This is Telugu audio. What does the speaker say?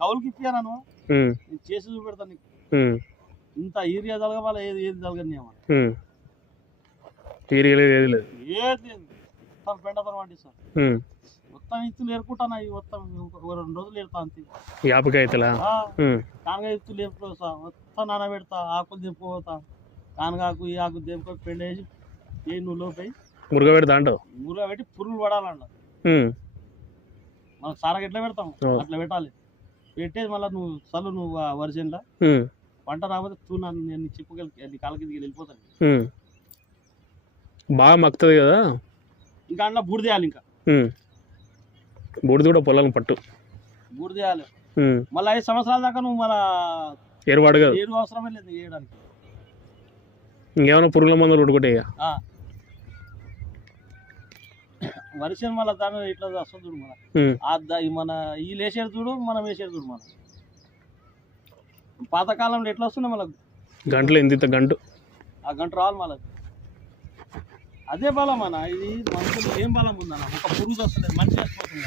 కౌలుకి నేను చేసి చూపెడతాను నీకు. ఇంత ఈరియా జరగవాల ఏది ఏది. తీరియలేదు ఏది లేదు. ఏది. మొత్తం పెండతాను పండిస్తాను ఉమ్. మొత్తం ఇత్తులు ఏరుకుంటాను? మొత్తం రెండు రోజులు ఏరుతా అంతే. ఆ, ఉమ్, కానగా ఇత్తులు ఏరుకోసా మొత్తం నానబెడతా ఆకులు దింపుకోతా. కానగాకు ఈ ఆకు దింపుకొని పెండేసి ఏ నువ్వు లోపై మురుగ పెడతా అంటావు? ఊరుగా పెట్టి పురుగులు పడాలన్న. మనకు సారాకి ఎట్లా పెడతాం. అట్లా పెట్టాలి. పెట్టేసి మళ్ళీ నువ్వు చల్లు నువ్వు ఆ వరిసేనులా పంట రాకపోతే తూ నన్ను నేను చెప్పుకెళ్ళి కాళ్ళకి దిగి వెళ్ళిపోతాను. బాగా మక్కుతుంది కదా? ఇంకా అందులో బూడి తీయాలి ఇంకా. బూడిద కూడా పొలం పట్టు. బూడి తీయాలి ఉమ్. మళ్ళీ ఐదు సంవత్సరాల దాకా నువ్వు మళ్ళా ఎరువాడు కదా. అవసరమే లేదు వేయడానికి. ఇంకేమైనా పురుగుల మందులు ఉడుకుంటే ఇక ఆ. వరిసేను మళ్ళీ దాని మీద ఇట్లా వస్తుంది చూడు మన మన ఈ లేచేది చూడు మనం వేసేది చూడు మనం పాతకాలంలో ఎట్లా వస్తుంది మళ్ళీ? గంటలు ఎంత గంటు? ఆ గంట రావాలి మళ్ళీ. అదే బలం అన్న ఇది మనుషులు ఏం బలం ఉందన్న ఒక పురుగు వస్తుంది మనిషి చచ్చిపోతుంది